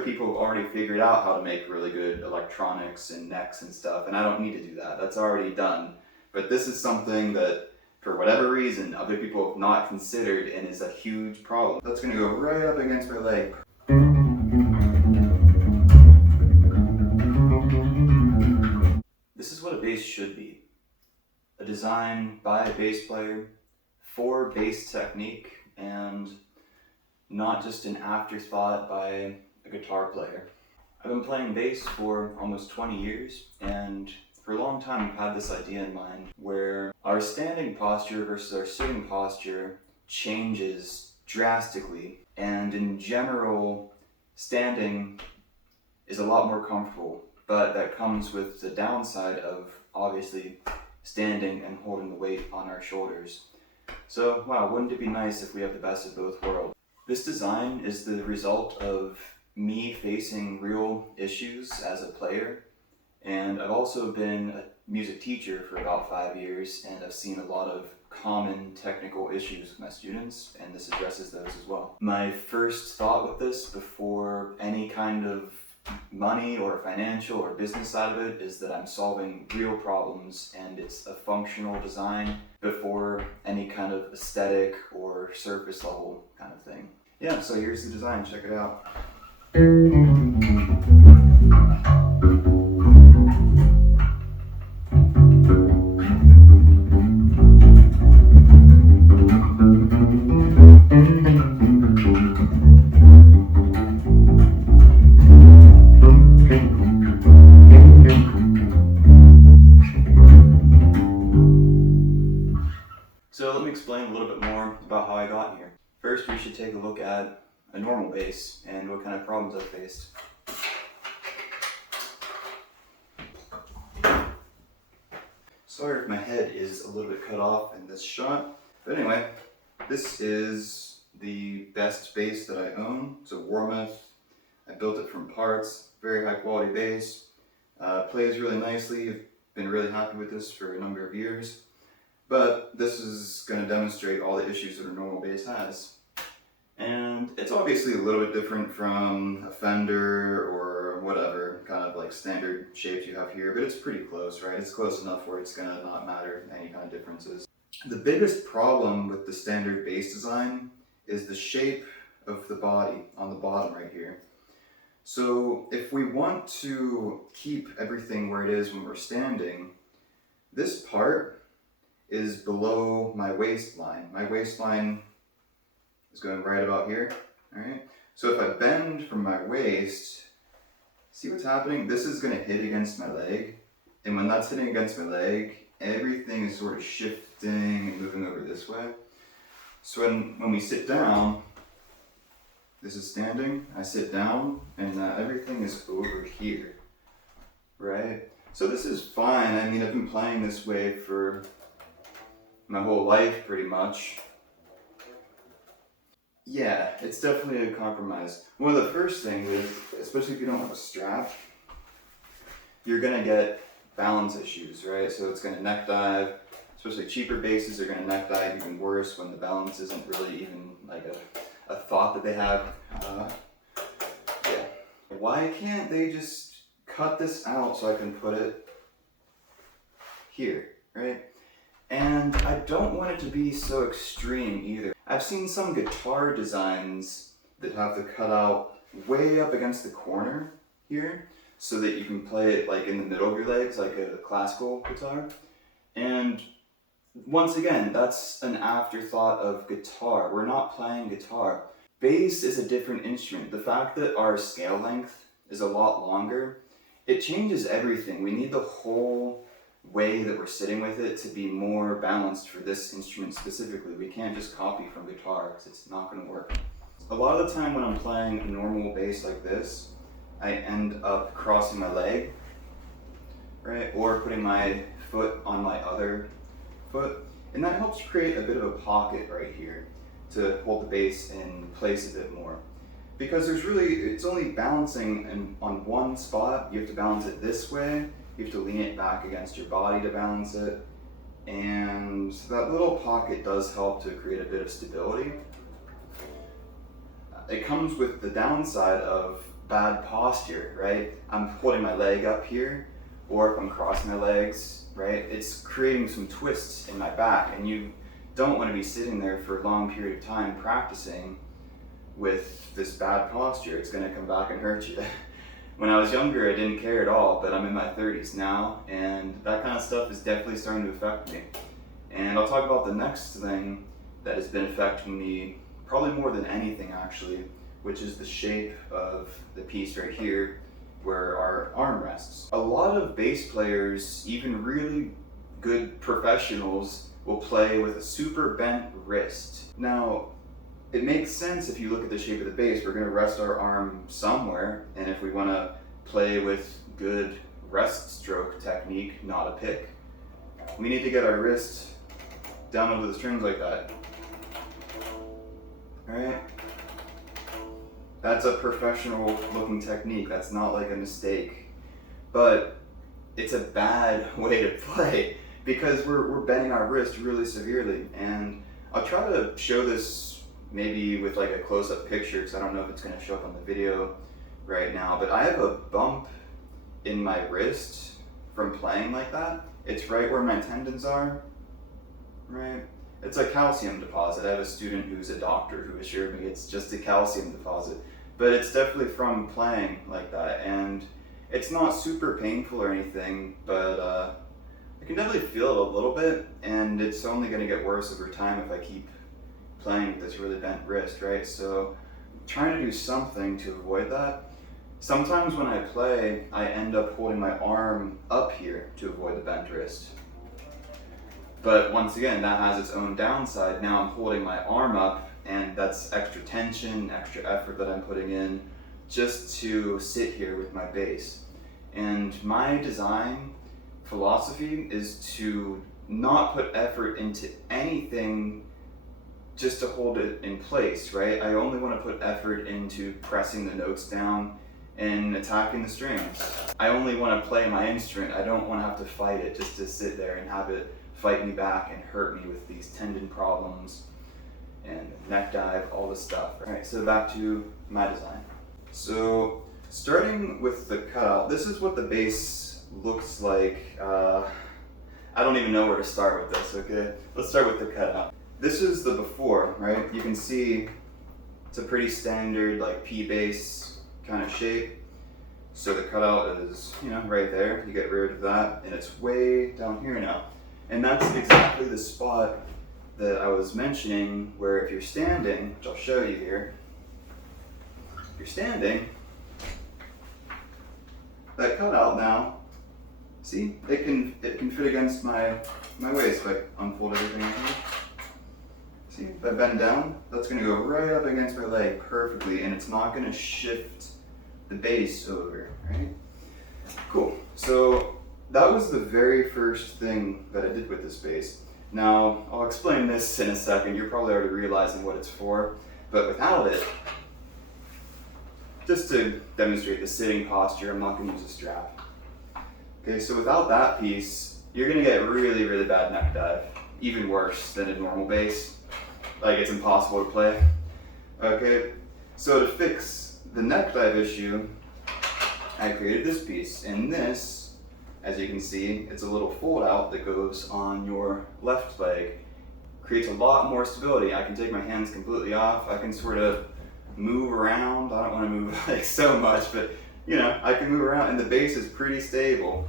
other people have already figured out how to make really good electronics and necks and stuff, and I don't need to do that. That's already done. But this is something that, for whatever reason, other people have not considered and is a huge problem. That's gonna go right up against my leg. This is what a bass should be. A design by a bass player for bass technique, and not just an afterthought by a guitar player. I've been playing bass for almost 20 years, and for a long time I've had this idea in mind where our standing posture versus our sitting posture changes drastically, and in general, standing is a lot more comfortable, but that comes with the downside of obviously standing and holding the weight on our shoulders. So, wow, wouldn't it be nice if we have the best of both worlds? This design is the result of me facing real issues as a player, and I've also been a music teacher for about 5 years, and I've seen a lot of common technical issues with my students, and this addresses those as well. My first thought with this, before any kind of money or financial or business side of it, is that I'm solving real problems, and it's a functional design before any kind of aesthetic or surface level kind of thing. Yeah, so here's the design, check it out. So let me explain a little bit more about how I got here. First, we should take a look at a normal bass and what kind of problems I've faced. Sorry if my head is a little bit cut off in this shot, but anyway, this is the best bass that I own. It's a Warmoth. I built it from parts, very high quality bass. Plays really nicely. I've been really happy with this for a number of years. But this is going to demonstrate all the issues that a normal bass has. And it's obviously a little bit different from a Fender or whatever kind of like standard shapes you have here, but it's pretty close, right? It's close enough where it's going to not matter any kind of differences. The biggest problem with the standard bass design is the shape of the body on the bottom right here. So if we want to keep everything where it is when we're standing, this part is below my waistline. My waistline is going right about here, all right? So if I bend from my waist, see what's happening? This is gonna hit against my leg, and when that's hitting against my leg, everything is sort of shifting and moving over this way. So when we sit down, this is standing, I sit down, and everything is over here, right? So this is fine. I mean, I've been playing this way for my whole life, pretty much. Yeah, it's definitely a compromise. One of the first things is, especially if you don't have a strap, you're gonna get balance issues, right? So it's gonna neck dive, especially cheaper basses are gonna neck dive even worse when the balance isn't really even like a thought that they have. Yeah. Why can't they just cut this out so I can put it here, right? And I don't want it to be so extreme either. I've seen some guitar designs that have the cutout way up against the corner here so that you can play it like in the middle of your legs like a classical guitar. And once again, that's an afterthought of guitar. We're not playing guitar. Bass is a different instrument. The fact that our scale length is a lot longer, it changes everything. We need the whole way that we're sitting with it to be more balanced for this instrument specifically. We can't just copy from guitar because it's not going to work. A lot of the time when I'm playing a normal bass like this, I end up crossing my leg, right? Or putting my foot on my other foot. And that helps create a bit of a pocket right here to hold the bass in place a bit more. Because it's only balancing on one spot. You have to balance it this way. You have to lean it back against your body to balance it. And that little pocket does help to create a bit of stability. It comes with the downside of bad posture, right? I'm holding my leg up here, or if I'm crossing my legs, right? It's creating some twists in my back, and you don't want to be sitting there for a long period of time practicing with this bad posture. It's going to come back and hurt you. When I was younger, I didn't care at all, but I'm in my 30s now, and that kind of stuff is definitely starting to affect me. And I'll talk about the next thing that has been affecting me probably more than anything actually, which is the shape of the piece right here where our arm rests. A lot of bass players, even really good professionals, will play with a super bent wrist. Now, it makes sense if you look at the shape of the bass. We're going to rest our arm somewhere, and if we want to play with good rest stroke technique, not a pick, we need to get our wrist down over the strings like that. Alright? That's a professional looking technique. That's not like a mistake. But it's a bad way to play because we're bending our wrist really severely. And I'll try to show this maybe with like a close-up picture because I don't know if it's going to show up on the video right now. But I have a bump in my wrist from playing like that. It's right where my tendons are. Right? It's a calcium deposit. I have a student who's a doctor who assured me it's just a calcium deposit. But it's definitely from playing like that. And it's not super painful or anything, but I can definitely feel it a little bit. And it's only going to get worse over time if I keep playing with this really bent wrist, right? So I'm trying to do something to avoid that. Sometimes when I play, I end up holding my arm up here to avoid the bent wrist. But once again, that has its own downside. Now I'm holding my arm up, and that's extra tension, extra effort that I'm putting in just to sit here with my bass. And my design philosophy is to not put effort into anything just to hold it in place, right? I only want to put effort into pressing the notes down and attacking the strings. I only want to play my instrument. I don't want to have to fight it just to sit there and have it fight me back and hurt me with these tendon problems and neck dive, all this stuff. All right, so back to my design. So starting with the cutout, this is what the bass looks like. I don't even know where to start with this, okay? Let's start with the cutout. This is the before, right? You can see it's a pretty standard like P bass kind of shape. So the cutout is, right there. You get rid of that, and it's way down here now. And that's exactly the spot that I was mentioning where if you're standing, which I'll show you here, if you're standing, that cutout now, see, it can fit against my waist if I unfold everything like that. See, if I bend down, that's going to go right up against my leg perfectly, and it's not going to shift the bass over, right? Cool. So that was the very first thing that I did with this bass. Now, I'll explain this in a second. You're probably already realizing what it's for, but without it, just to demonstrate the sitting posture, I'm not going to use a strap. Okay, so without that piece, you're going to get really, really bad neck dive, even worse than a normal bass. Like, it's impossible to play. Okay, so to fix the neck dive issue, I created this piece, and this, as you can see, it's a little fold out that goes on your left leg. Creates a lot more stability. I can take my hands completely off. I can sort of move around. I don't want to move like so much, but I can move around, and the bass is pretty stable.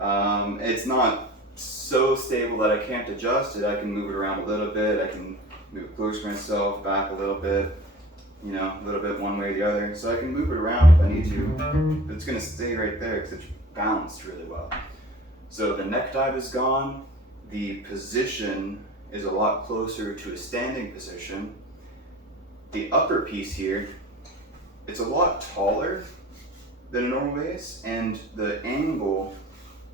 It's not so stable that I can't adjust it. I can move it around a little bit. I can move close to myself, back a little bit, a little bit one way or the other. So I can move it around if I need to, but it's going to stay right there because it's balanced really well. So the neck dive is gone. The position is a lot closer to a standing position. The upper piece here, it's a lot taller than a normal bass, and the angle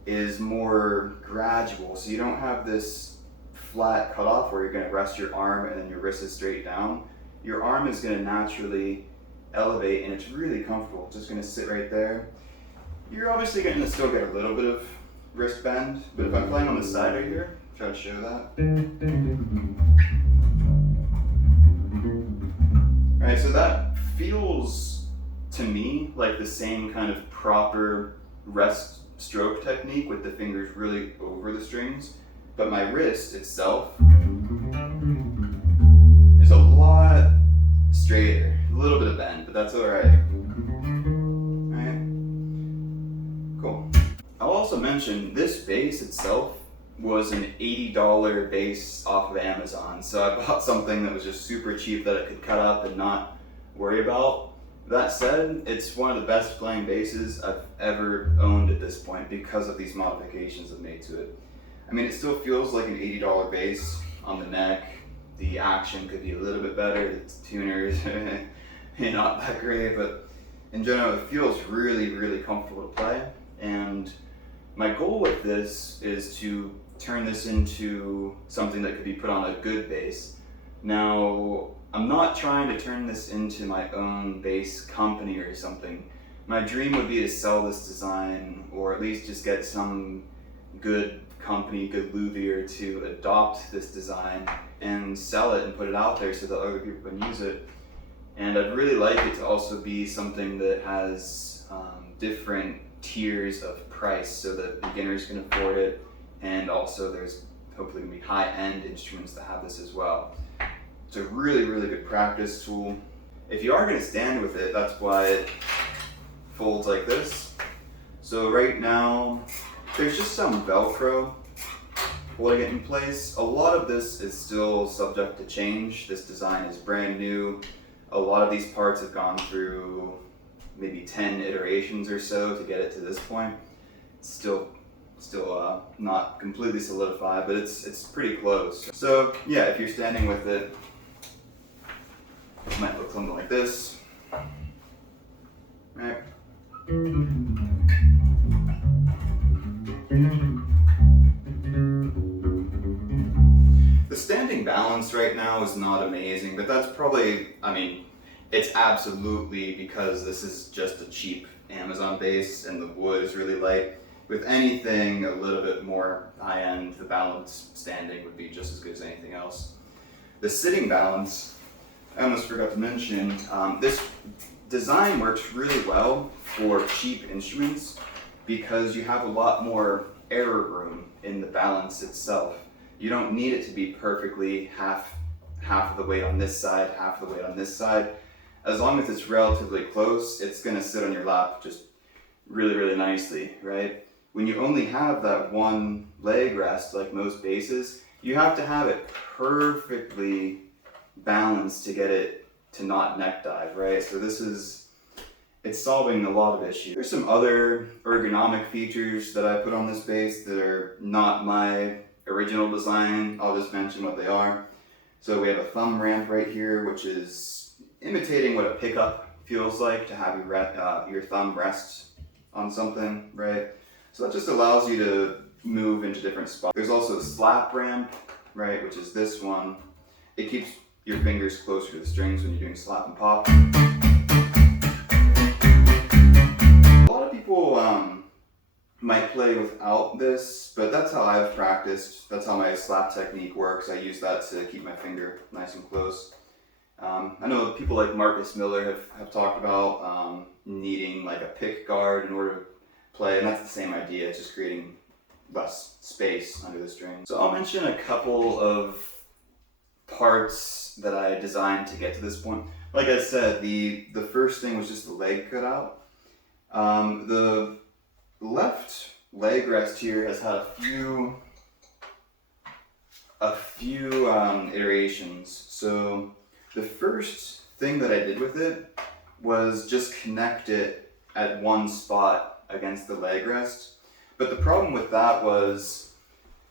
is more gradual. So you don't have this flat cutoff where you're going to rest your arm and then your wrist is straight down. Your arm is going to naturally elevate, and it's really comfortable. It's just going to sit right there. You're obviously going to still get a little bit of wrist bend, but if I'm playing on the side right here, try to show that. Alright, so that feels to me, like the same kind of proper rest stroke technique with the fingers really over the strings, but my wrist itself is a lot straighter, a little bit of bend, but that's alright. Alright, cool. I'll also mention this bass itself was an $80 bass off of Amazon, so I bought something that was just super cheap that I could cut up and not worry about. That said, it's one of the best playing basses I've ever owned at this point because of these modifications I've made to it. I mean, it still feels like an $80 bass on the neck. The action could be a little bit better, the tuners not that great, but in general it feels really, really comfortable to play. And my goal with this is to turn this into something that could be put on a good bass. Now, I'm not trying to turn this into my own bass company or something. My dream would be to sell this design, or at least just get some good company, good luthier to adopt this design and sell it and put it out there so that other people can use it. And I'd really like it to also be something that has different tiers of price so that beginners can afford it, and also there's hopefully going to be high-end instruments that have this as well. It's a really, really good practice tool. If you are going to stand with it, that's why it folds like this. So right now, there's just some Velcro holding it in place. A lot of this is still subject to change. This design is brand new. A lot of these parts have gone through maybe 10 iterations or so to get it to this point. It's still not completely solidified, but it's pretty close. So yeah, if you're standing with it, it might look something like this. Right. The standing balance right now is not amazing, but that's probably, I mean, it's absolutely because this is just a cheap Amazon bass and the wood is really light. With anything a little bit more high-end, the balance standing would be just as good as anything else. The sitting balance, I almost forgot to mention, this design works really well for cheap instruments because you have a lot more error room in the balance itself. You don't need it to be perfectly half of the weight on this side, half of the weight on this side. As long as it's relatively close, it's going to sit on your lap just really, really nicely, right? When you only have that one leg rest, like most basses, you have to have it perfectly balanced to get it to not neck dive, right? So it's solving a lot of issues. There's some other ergonomic features that I put on this bass that are not my original design. I'll just mention what they are. So we have a thumb ramp right here, which is imitating what a pickup feels like to have your thumb rest on something, right? So that just allows you to move into different spots. There's also a slap ramp, right, which is this one. It keeps your fingers closer to the strings when you're doing slap and pop. A lot of people might play without this, but that's how I've practiced. That's how my slap technique works. I use that to keep my finger nice and close. I know people like Marcus Miller have talked about needing like a pick guard in order to play, and that's the same idea. It's just creating less space under the string. So I'll mention a couple of parts that I designed to get to this point. Like I said, the first thing was just the leg cutout. The left leg rest here has had a few iterations. So the first thing that I did with it was just connect it at one spot against the leg rest. But the problem with that was,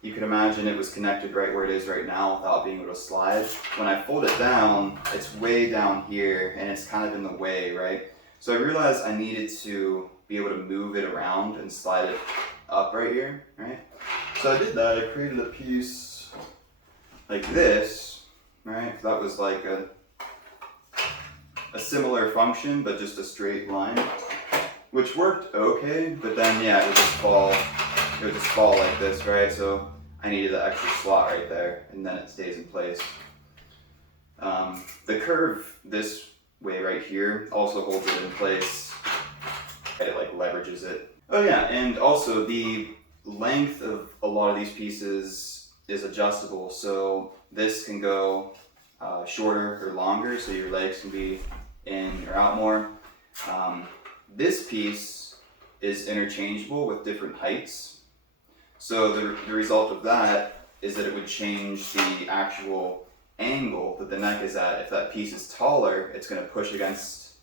you can imagine it was connected right where it is right now without being able to slide. When I fold it down, it's way down here and it's kind of in the way, right? So I realized I needed to be able to move it around and slide it up right here, right? So I did that. I created a piece like this, right? That was like a similar function, but just a straight line, which worked okay, but then yeah, it would just fall like this, right? So I needed the extra slot right there, and then it stays in place. The curve this way right here also holds it in place. It like leverages it. Oh yeah, and also the length of a lot of these pieces is adjustable, so this can go shorter or longer, so your legs can be in or out more. This piece is interchangeable with different heights, so the result of that is that it would change the actual angle that the neck is at. If that piece is taller, it's going to push against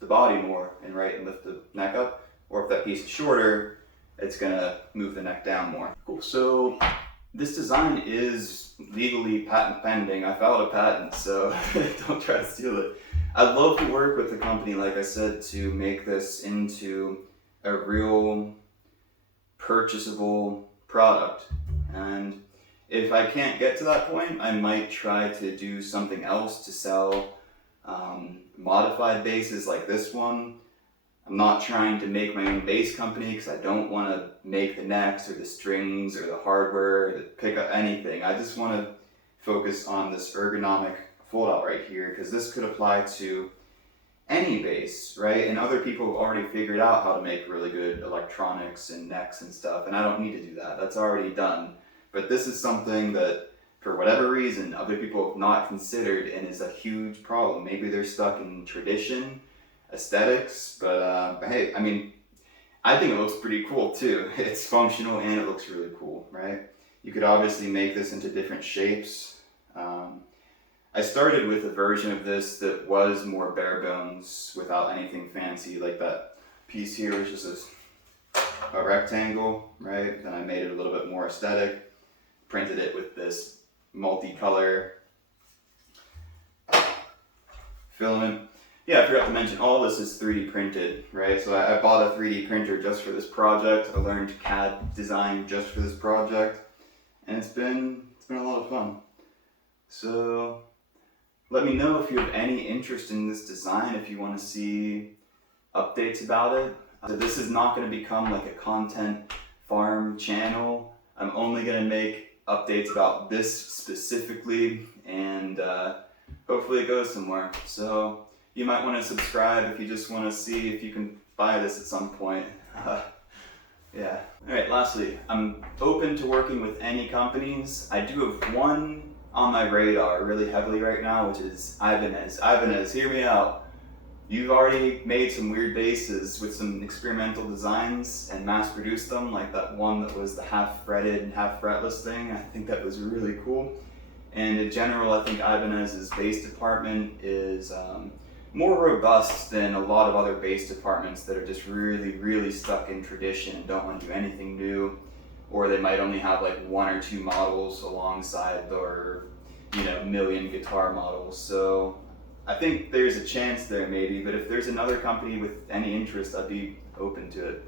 the body more and lift the neck up, or if that piece is shorter, it's going to move the neck down more. Cool. So this design is legally patent pending. I filed a patent, so don't try to steal it. I'd love to work with the company, like I said, to make this into a real purchasable product. And if I can't get to that point, I might try to do something else to sell modified bases like this one. I'm not trying to make my own base company because I don't want to make the necks or the strings or the hardware or the pickup, anything. I just want to focus on this ergonomic fold out right here, because this could apply to any base, right? And other people have already figured out how to make really good electronics and necks and stuff, and I don't need to do that. That's already done. But this is something that, for whatever reason, other people have not considered and is a huge problem. Maybe they're stuck in tradition, aesthetics, but hey, I mean, I think it looks pretty cool too. It's functional and it looks really cool, right? You could obviously make this into different shapes. I started with a version of this that was more bare bones without anything fancy, like that piece here was just a rectangle, right? Then I made it a little bit more aesthetic, printed it with this multicolor filament. Yeah, I forgot to mention, all this is 3D printed, right? So I bought a 3D printer just for this project. I learned CAD design just for this project, and it's been a lot of fun. So let me know if you have any interest in this design, if you want to see updates about it. So this is not going to become like a content farm channel. I'm only going to make updates about this specifically, and hopefully it goes somewhere. So you might want to subscribe if you just want to see if you can buy this at some point. Yeah. Alright, lastly, I'm open to working with any companies. I do have one on my radar really heavily right now, which is Ibanez. Ibanez, hear me out. You've already made some weird bases with some experimental designs and mass produced them, like that one that was the half fretted and half fretless thing. I think that was really cool. And in general, I think Ibanez's bass department is more robust than a lot of other bass departments that are just really stuck in tradition and don't want to do anything new, or they might only have like 1 or 2 models alongside their, million guitar models. So I think there's a chance there maybe, but if there's another company with any interest, I'd be open to it.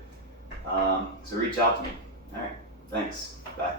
So reach out to me. All right, thanks, bye.